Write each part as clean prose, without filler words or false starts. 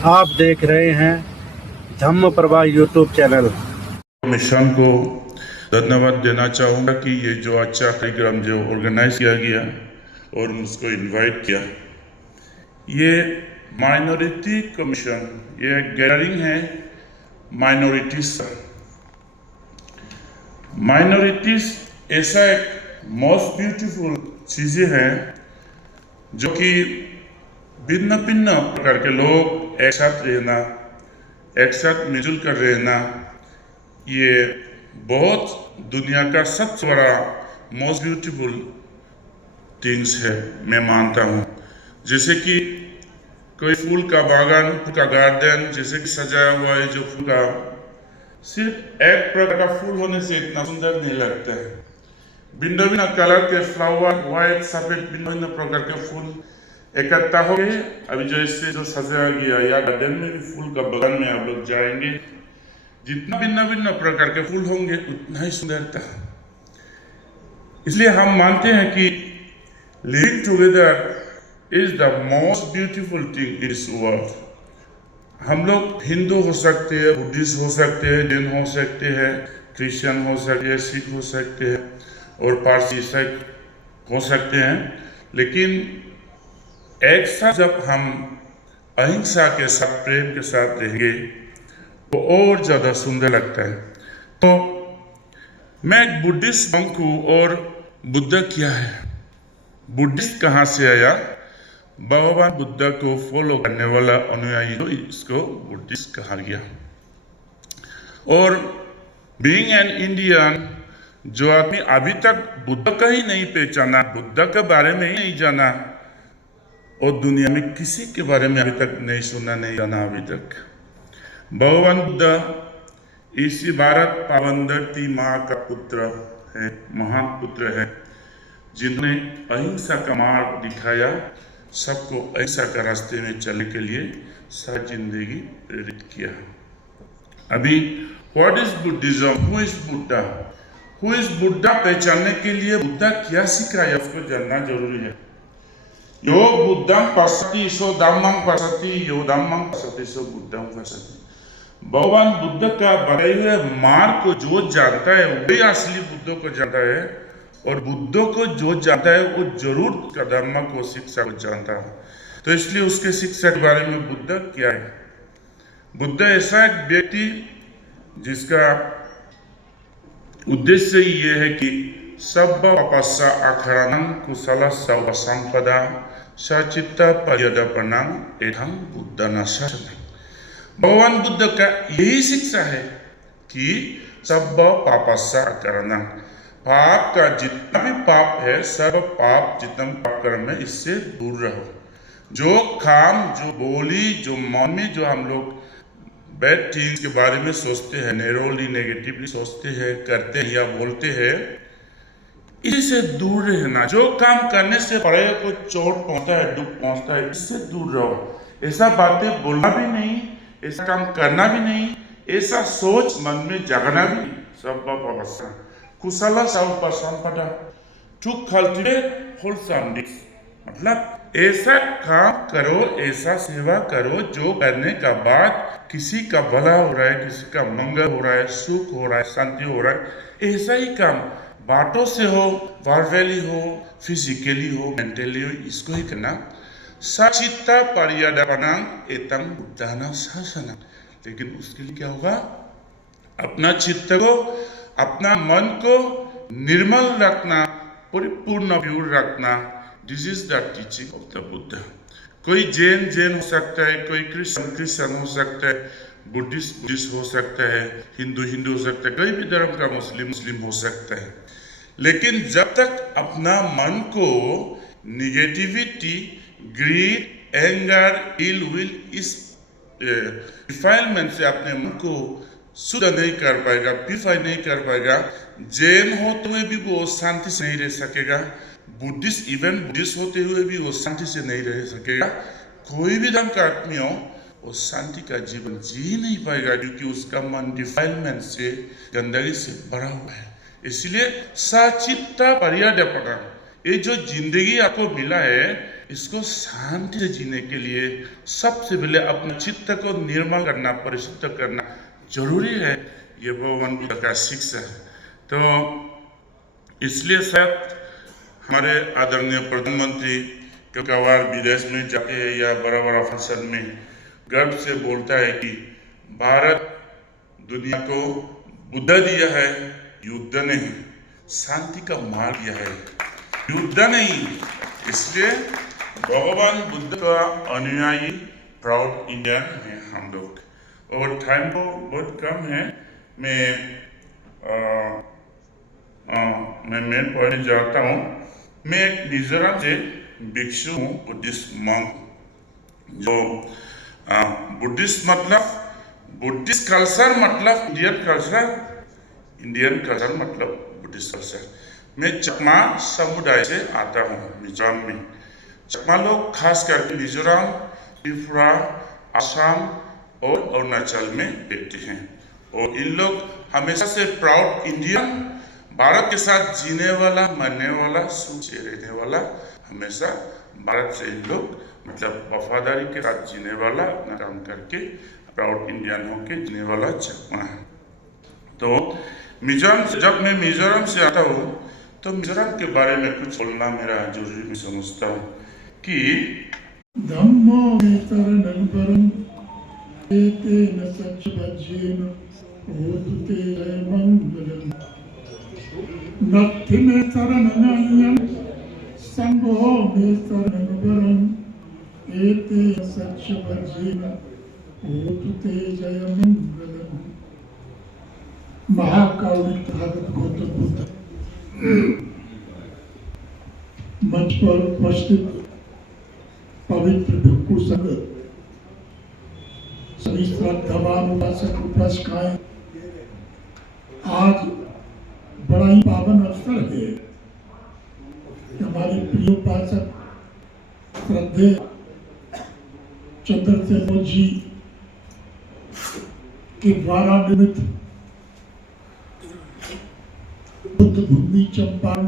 आप देख रहे हैं धम्म प्रभा यूट्यूब चैनल। मिशन को धन्यवाद देना चाहूँगा कि ये जो अच्छा कार्यक्रम जो ऑर्गेनाइज किया गया और मुझको इनवाइट किया। ये माइनॉरिटी कमीशन, ये एक गैदरिंग है माइनॉरिटीज। माइनॉरिटीज ऐसा एक मोस्ट ब्यूटीफुल चीज़ें हैं जो कि भिन्न भिन्न प्रकार के लोग एक साथ रहना, एक साथ मिलजुल कर रहना, ये बहुत दुनिया का सबसे बड़ा मोस्ट ब्यूटीफुल थिंग्स है, मैं मानता हूँ। जैसे कि कोई फूल का बागान, फूल का गार्डन जैसे कि सजाया हुआ है, जो फूल का सिर्फ एक प्रकार का फूल होने से इतना सुंदर नहीं लगता है। भिन्न भिन्न कलर के फ्लावर, व्हाइट, सफेद, भिन्न भिन्न प्रकार के फूल इकट्ठा हो गए। अभी जो इससे जो सजाया गया या गार्डन में भी फूल का बगान में आप लोग जाएंगे, जितना भिन्न भिन्न प्रकार के फूल होंगे उतना ही सुंदरता। इसलिए हम मानते हैं कि living together is the most beautiful thing in this world. हम लोग हिंदू हो सकते हैं, बुद्धिस्ट हो सकते हैं, जैन हो सकते हैं, क्रिश्चियन हो सकते हैं, सिख हो सकते हैं और पारसी ईसाई हो सकते हैं, लेकिन एक साथ जब हम अहिंसा के साथ, प्रेम के साथ रहेंगे तो और ज़्यादा सुंदर लगता है। तो मैं एक बुद्धिस्ट मंक हूँ और बुद्ध क्या है, बुद्धिस्ट कहाँ से आया? भगवान बुद्ध को फॉलो करने वाला अनुयायी तो इसको बुद्धिस्ट कहा गया। और बीइंग एन इंडियन, जो आदमी अभी तक बुद्ध का ही नहीं पहचाना, बुद्ध के बारे में ही नहीं जाना और दुनिया में किसी के बारे में अभी तक नहीं सुना, नहीं जाना अभी तक। भगवान बुद्ध इसी भारत पावन धरती माँ का पुत्र है, महान पुत्र है, जिन्होंने अहिंसा का मार्ग दिखाया, सबको अहिंसा का रास्ते में चलने के लिए सारी जिंदगी प्रेरित किया। अभी what is Buddhism, who is Buddha, who is Buddha पहचानने के लिए बुद्धा क्या सिखाया उसको जानना जरूरी है। यो बुद्धं पश्यति सो धम्मं पश्यति, यो धम्मं पश्यति सो बुद्धं पश्यति। भगवान बुद्ध का बताए हुए मार्ग को जो जानता है वही असली बुद्ध को जानता है, और बुद्ध को जो जानता है वो जरूर उसका धर्म को, शिक्षा को जानता है। तो इसलिए उसके शिक्षा के बारे में बुद्ध क्या है? बुद्ध ऐसा एक व्यक्ति जिसका उद्देश्य ये है कि सब पापस्सा अखरणं कुशलस्य उपसंपदा सचित्त पर्यदपनम् एहं बुद्धं शरणं। भगवान बुद्ध का यही शिक्षा है कि सब पापस्सा अखरणं, पाप का जितना भी पाप है, सब पाप जितना पाप कर्म है, इससे दूर रहो। जो काम, जो बोली, जो मन में जो हम लोग बैड थिंग्स के बारे में सोचते हैं, नैरोली नेगेटिवली सोचते हैं, करते हैं या बोलते हैं, इससे दूर रहना। जो काम करने से पड़े को चोट पहुंचता है, दुख पहुंचता है, इससे दूर रहो। ऐसा बातें बोलना भी नहीं, ऐसा काम करना भी नहीं, ऐसा सोच मन में जगना भी नहीं। सब पापस्सा कुशल उपसंपदा टू कल्टिवेट होलसम डीड्स, मतलब ऐसा काम करो, ऐसा सेवा करो जो करने का बाद किसी का भला हो रहा है, किसी का मंगल हो रहा है, सुख हो रहा है, शांति हो रहा है, ऐसा ही काम बातों से हो, वर्बली हो, फिजिकली हो, मेंटली हो, इसको ही करना। सचित्त पर्यदपनम् एतं बुद्धं शरणं। लेकिन उसके लिए क्या होगा? अपना चित्त को, अपना मन को निर्मल रखना, परिपूर्ण प्योर रखना। This is the teaching of the Buddha. कोई जैन हो सकता है, कोई क्रिश्चियन हो सकता है, बुद्धिस्ट हो सकता है, हिंदू हो सकता है, कोई भी धर्म का मुस्लिम हो सकता है। लेकिन जब तक अपना मन को negativity, greed, anger, ill will, इस डिफाइलमेंट से अपने मन को शुद्ध नहीं कर पाएगा, प्यूरिफाई नहीं कर पाएगा, जैन होते हुए भी वो शांति से नहीं रह सकेगा, बुद्धिस्ट होते हुए भी वो शांति से नहीं रह सकेगा। कोई भी धर्म का आदमी हो, वो शांति का जीवन जी नहीं पाएगा, क्योंकि उसका मन डिफाइलमेंट से, गंदगी से भरा हुआ है। इसलिए सचित्त पर्यदपनम्, ये जो जिंदगी आपको मिला है, इसको शांति से जीने के लिए सबसे पहले अपने चित्त को निर्मल करना, परिशुद्ध करना जरूरी है। ये भगवान बुद्ध का शिक्षा है। तो इसलिए शायद हमारे आदरणीय प्रधानमंत्री कई बार विदेश में जाके या बड़ा बड़ा फंक्शन में गर्व से बोलता है कि भारत दुनिया को बुद्ध दिया है, युद्ध नहीं, शांति का मार्ग दिया है, युद्ध नहीं। इसलिए भगवान बुद्ध का अनुयायी प्राउड इंडियन है हम लोग। और टाइम तो बहुत कम है, मैं मेन पॉइंट जाता हूँ। मैं एक मिजोरम से भिक्षु हूँ, बुद्धिस्ट मॉन्क। जो बुद्धिस्ट मतलब बुद्धिस्ट कल्चर मतलब इंडियन कल्चर मतलब बुद्धिस्ट कल्चर। मैं चकमा समुदाय से आता हूँ मिजोरम में। चकमा लोग खास करके मिजोरम, त्रिपुरा, असम और अरुणाचल में रहते हैं। और इन लोग हमेशा से प्राउड इंडियन, भारत के साथ जीने वाला, मरने वाला, सुख से रहने वाला, हमेशा भारत से इन लोग मतलब वफादारी के साथ जीने वाला, अपना काम करके प्राउड इंडियन होके जीने वाला चकमा है। तो मिजोरम, जब मैं मिजोरम से आता हूँ तो मिजोरम के बारे में कुछ बोलना मेरा जरूरी मैं समझता हूँ कि धम्मो शरणं परं एतेन सच्चवज्जेन होतु ते मंगलम्। नत्थि मे शरणं संघो मे शरणं परं एतेन सच्चवज्जेन होतु ते जय मंगलम्। महाकारुणिक तथागत गौतम बुद्ध मंच पर उपस्थित पवित्र भिक्षु संघ, सभी श्रद्धावान उपासक उपासिकाएं, आज बड़ा ही पावन अवसर है कि हमारे प्रिय उपासक श्रद्धेय चंद्रसेन जी के द्वारा निर्मित बुद्ध भूमि चंपारण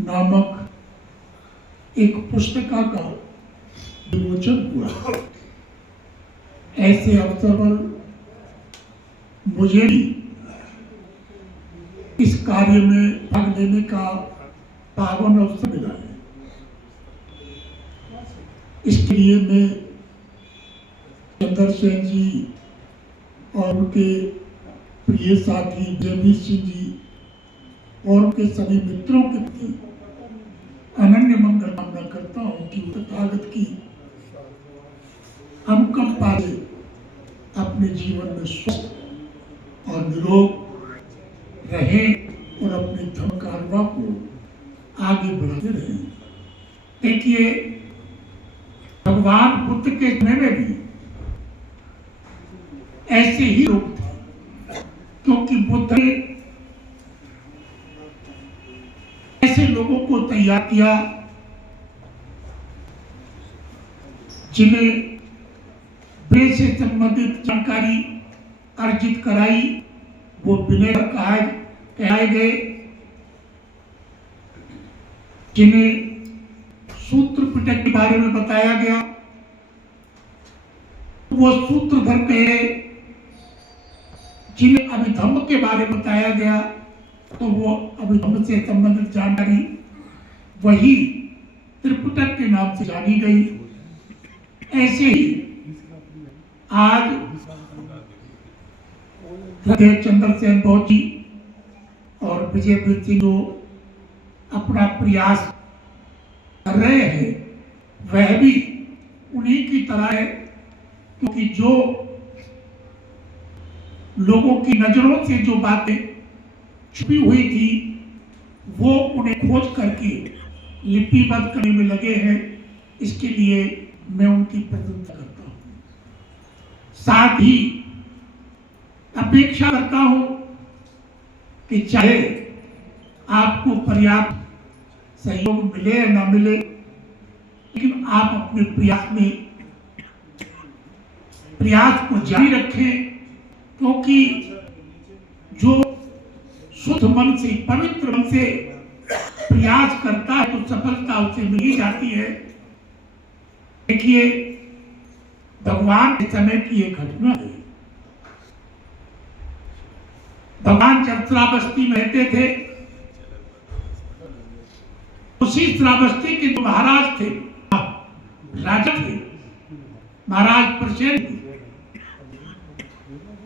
नामक एक पुस्तिका का विमोचन हुआ। ऐसे अवसर पर मुझे भी इस कार्य में भाग लेने का पावन अवसर मिला है। इसके लिए मैं चंद्रसेन जी और उनके प्रिय साथी जयवीर सिंह जी और उनके सभी मित्रों के प्रति अनन्य मंगल कामना करता हूँ कि तथागत की अनुकंपा से अपने जीवन में स्वस्थ और निरोग रहे और अपने धर्म कारवा को आगे बढ़ाते रहे। देखिए, भगवान बुद्ध के समय में भी ऐसे ही लोग थे, क्योंकि बुद्ध ने ऐसे लोगों को तैयार किया जिन्हें वेद से संबंधित जानकारी अर्जित कराई, वो विनय कहाए गए, जिन्हें सूत्र पिटक के बारे में बताया गया, वो सूत्रधर कहे, जिन्हें अभिधम्म के बारे में बताया गया तो वो अभिधम्म से संबंधित जानकारी वही त्रिपिटक के नाम से जानी गई। ऐसे ही आज चंद्रसेन जी और विजयवीर सिंह जो अपना प्रयास कर रहे हैं, वह भी उन्हीं की तरह है, क्योंकि जो लोगों की नजरों से जो बातें छुपी हुई थी वो उन्हें खोज करके लिपिबद्ध करने में लगे हैं। इसके लिए मैं उनकी प्रशंसा करता हूं। साथ ही अपेक्षा करता हूं कि चाहे आपको पर्याप्त सहयोग मिले या ना मिले, लेकिन आप अपने प्रयास को जारी रखें, क्योंकि जो शुद्ध मन से, पवित्र मन से प्रयास करता है तो सफलता उसे मिल ही जाती है। देखिए, भगवान के समय की एक घटना है। भगवान जब श्रावस्ती में रहते थे, उसी श्रावस्ती के जो महाराज थे, राजा थे, महाराज प्रसेन,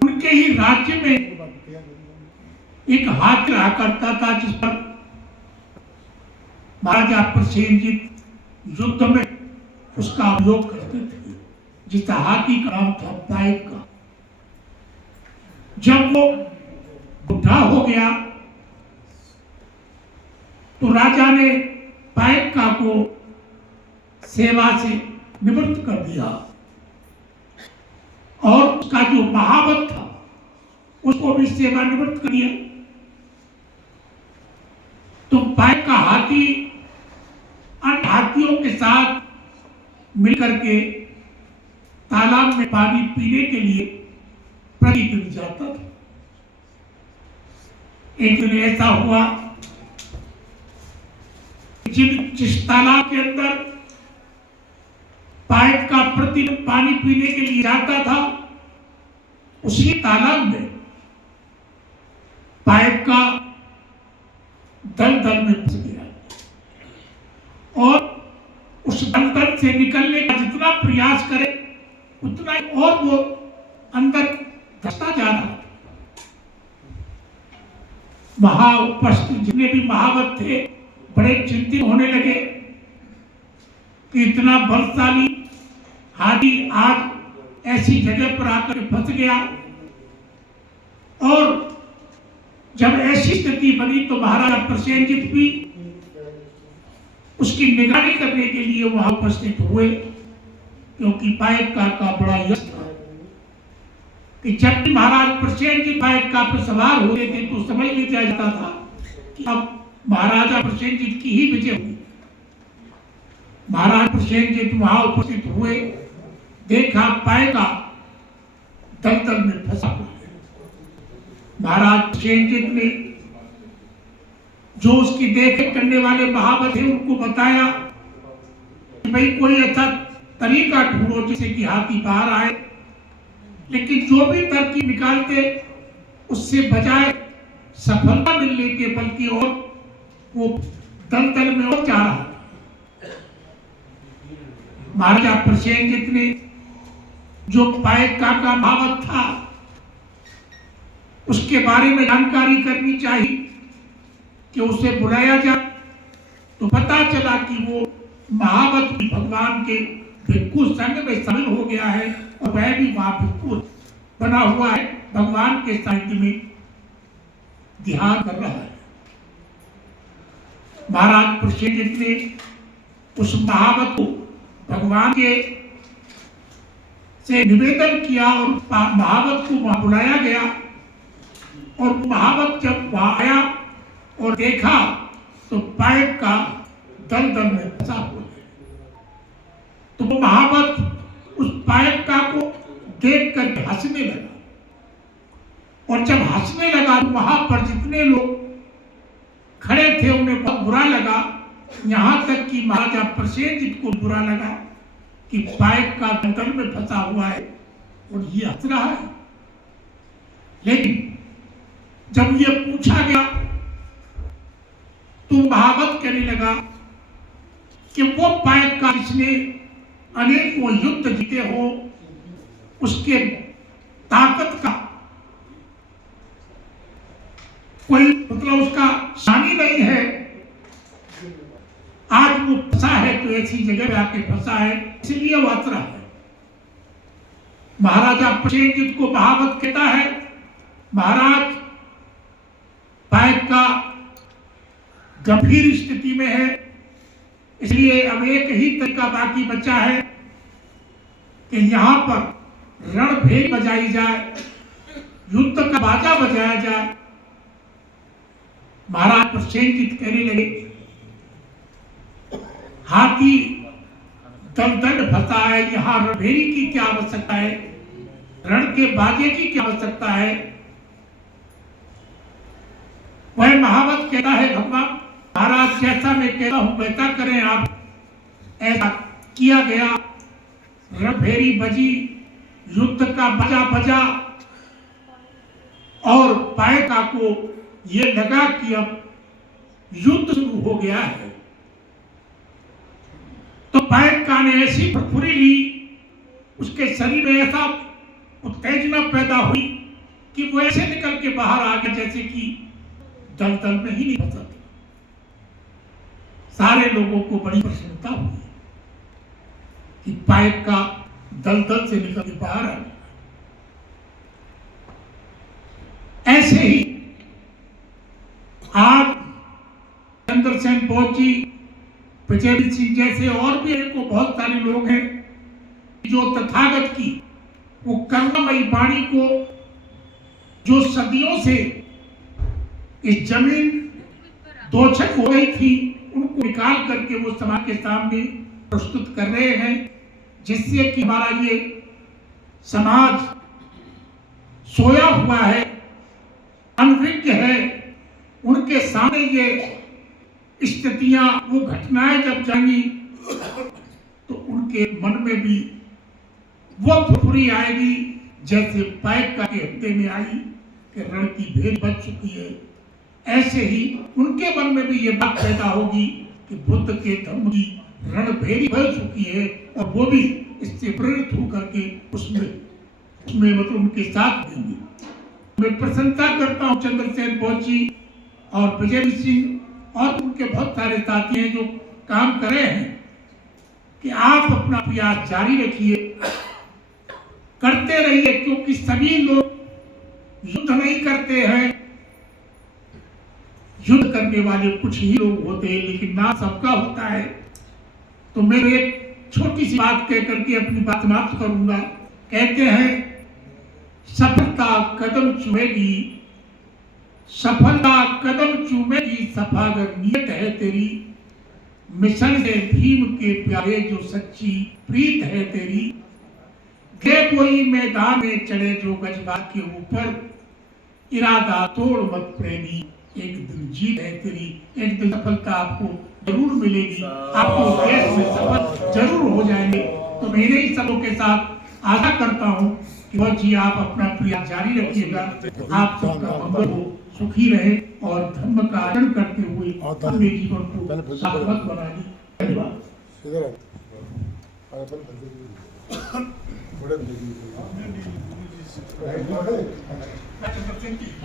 उनके ही राज्य में एक हाथी रहा करता था, जिस पर महाराजा प्रसेनजीत युद्ध में उसका उपयोग करते थे, जिस हाथी का नाम था पाइक का। जब वो बुढ़ा हो गया तो राजा ने पाइक का को सेवा से निवृत्त कर दिया और उसका जो महावत था उसको भी सेवा निवृत्त कर दिया। तो पाइक का हाथी अन्य हाथियों के साथ मिलकर के तालाब में पानी पीने के लिए प्रतिदिन जाता था। एक दिन ऐसा हुआ, जिस तालाब के अंदर पाइप का प्रतिदिन पानी पीने के लिए जाता था, उसी तालाब में पाइप का दलदल में फंस गया और उस दलदल से निकलने का जितना प्रयास करे उतना और वो अंदर धंसता जा रहा। वहां उपस्थित जितने भी महावत थे बड़े चिंतित होने लगे कि इतना बलशाली हाथी आज ऐसी जगह पर आकर फंस गया। और जब ऐसी स्थिति बनी तो महाराजा प्रसेनजीत भी उसकी निगरानी करने के लिए वहां उपस्थित हुए, क्योंकि पाइक का बड़ा यश था कि जब भी महाराज प्रसेनजीत पाइक का पर सवार होते थे तो समझ लिया जाता था कि अब महाराजा प्रसेनजीत की ही विजय हुई। महाराज प्रसेनजीत वहां उपस्थित हुए, देखा पाइक का दलदल में फंसा हुआ। महाराज प्रसेनजीत ने जो उसकी देखरेख करने वाले महावत थे उनको बताया कि भाई कोई ऐसा तरीका ढूंढो जिससे कि हाथी बाहर आए। लेकिन जो भी तरकीब निकालते उससे बजाय सफलता मिलने के बल्कि और वो दलदल में और जा रहा। महाराजा प्रसेनजीत ने जो पाइक का महावत था उसके बारे में जानकारी करनी चाहिए कि उसे बुलाया जाए। तो पता चला कि वो महावत भी भगवान के भिक्षु संघ में शामिल हो गया है और वह भी वहां भिक्षु बना हुआ है, भगवान के सानिध्य में ध्यान कर रहा है। महाराज प्रसेनजीत ने उस महावत को भगवान के से निवेदन किया और महावत को वहां बुलाया गया। और महावत जब वहां आया और देखा तो पाइप का दलदल में फंसा हुआ है, तो वो महावत उस पाइप का को देख कर हंसने लगा। और जब हंसने लगा तो वहां पर जितने लोग खड़े थे उन्हें बहुत बुरा लगा, यहां तक कि महाराजा प्रसेनजीत को बुरा लगा कि पाइप का दलदल में फंसा हुआ है और ये हंस रहा है। लेकिन जब ये पूछा गया तो महावत कहने लगा कि वो पाइप का जिसने अनेकों युद्ध जीते हो उसके ताकत का कोई मतलब उसका शानी नहीं है। आज वो फंसा है तो ऐसी जगह पे आके फंसा है, इसलिए वो हंस रहा है। महाराजा प्रसेनजीत को महावत कहता है, महाराज पाइप का गंभीर स्थिति में है, इसलिए अब एक ही तरीका बाकी बचा है कि यहां पर रणभेरी बजाई जाए, युद्ध का बाजा बजाया जाए। महाराज प्रसेनजीत कहने लगे, हाथी दलदल फंसा है, यहां रणभेरी की क्या आवश्यकता है, रण के बाजे की क्या आवश्यकता है। वह महावत कहता है, भगवान महाराज आज जैसा मैं कहता हूं वैसा करें आप, ऐसा किया गया। रणभेरी बजी, युद्ध का बजा बजा और पायका को ये लगा कि अब युद्ध शुरू हो गया है। तो पायका ने ऐसी फुरफुरी ली, उसके शरीर में ऐसा उत्तेजना पैदा हुई कि वो ऐसे निकल के बाहर आ गया जैसे कि दलदल में ही नहीं फंसा था। सारे लोगों को बड़ी प्रसन्नता हुई कि पायका दलदल से निकल के बाहर आ गया। ऐसे ही आज चंद्रसेन बोस जी, विजय सिंह जैसे और भी को बहुत सारे लोग हैं जो तथागत की वो करुणामयी वाणी को, जो सदियों से इस जमीन दोछक हो गई थी, उनको निकाल करके वो समाज के सामने प्रस्तुत कर रहे हैं, जिससे कि हमारा ये समाज सोया हुआ है, अनभिज्ञ है। उनके सामने ये स्थितियां, वो घटनाएं जब जाएंगी तो उनके मन में भी वो फुरफुरी आएगी जैसे पायका के हत्थे में आई कि रण की भेड़ बच चुकी है। ऐसे ही उनके मन में भी ये बात पैदा होगी कि बुद्ध के धर्म की रणभेरी बच चुकी है, और वो भी इससे प्रेरित होकर के उसमें मतलब उनके साथ देंगे। मैं प्रशंसा करता हूं चंद्रसेन बोस जी और विजय सिंह और उनके बहुत सारे साथी हैं जो काम कर रहे हैं कि आप अपना प्रयास जारी रखिए, करते रहिए, क्योंकि सभी लोग युद्ध नहीं करते हैं। युद्ध करने वाले कुछ ही लोग होते हैं, लेकिन ना सबका होता है। तो मैं एक छोटी सी बात कह करके अपनी बात समाप्त करूंगा। कहते हैं सफलता कदम चूमेगी, सफलता कदम चूमेगी, सफागर नियत है तेरी। मिशन से भीम के प्यारे जो सच्ची प्रीत है तेरी। गए कोई मैदान में चढ़े जो गजबात के ऊपर, इरादा तोड़ मत प्रेमी, एक दिन जीत है तेरी। एक दिन सफलता आपको जरूर मिलेगी, आपको देश में सफल जरूर हो जाएंगे। तो मैं इन्हीं सबों के साथ आशा करता हूँ कि वह जी आप अपना प्रयास जारी रखिएगा, आप सबका मंगल हो, सुखी रहे और धर्म का आचरण करते हुए अपने जीवन को सार्थक बनाइए। धन्यवाद। बड़े